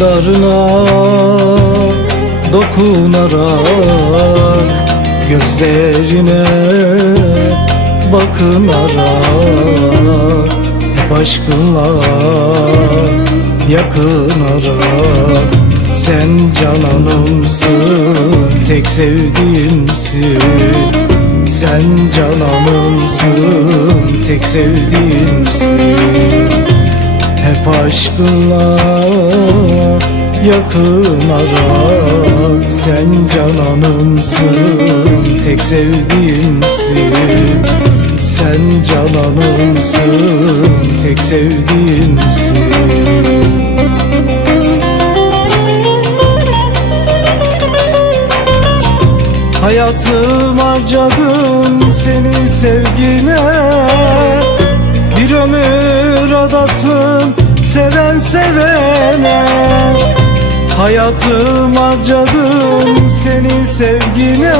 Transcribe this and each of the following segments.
Saçlarına dokunarak Gözlerine bakınarak Hep aşkınla yakınarak. Sen cananımsın, tek sevdiğimsin. Sen cananımsın, tek sevdiğimsin hep aşkınla yakınarak Sen cananımsın, tek sevdiğimsin. Sen cananımsın, tek sevdiğimsin. Hayatım harcadım senin sevgine sevene Hayatım harcadım senin sevgine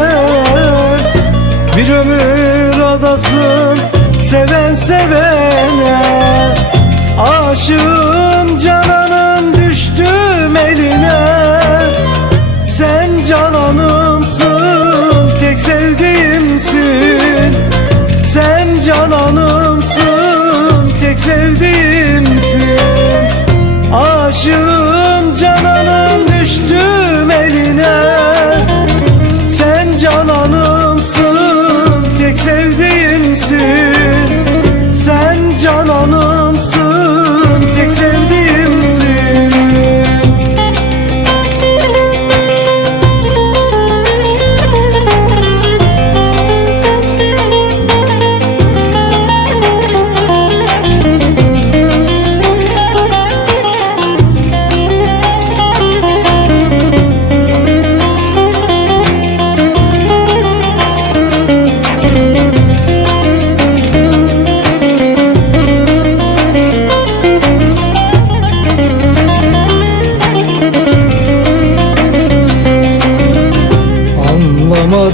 Bir ömür adasın seven sevene Aşığım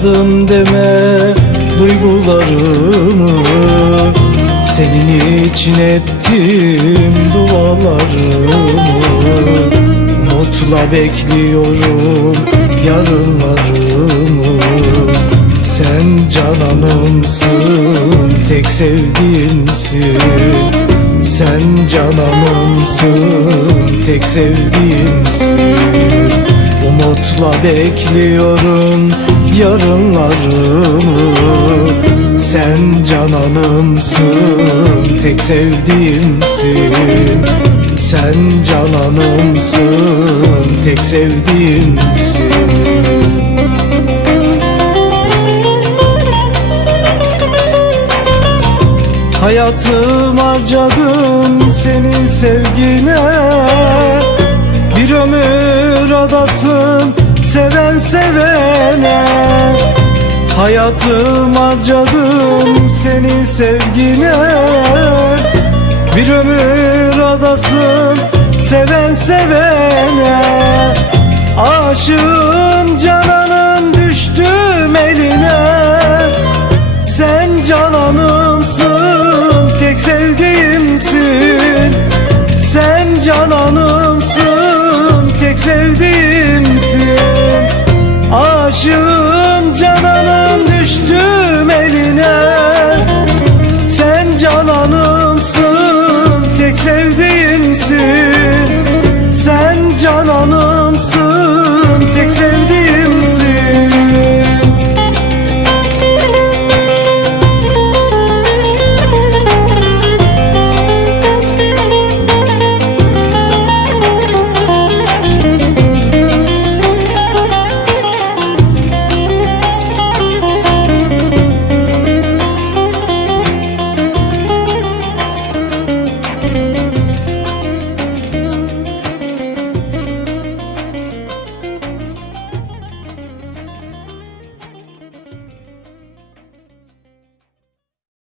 Anlamadım deme duygularımı. Senin için ettim dualarımı. Mutla bekliyorum yarınlarımı. Sen cananımsın tek sevdiğimsin. Sen cananımsın tek sevdiğimsin Umutla bekliyorum yarınlarımı. Sen cananımsın, tek sevdiğimsin. Sen cananımsın, tek sevdiğimsin. Hayatım harcadım senin sevgine. Bir ömür adasın seven sevene. Hayatım harcadım senin sevgine. Bir ömür adasın seven sevene. Aşığım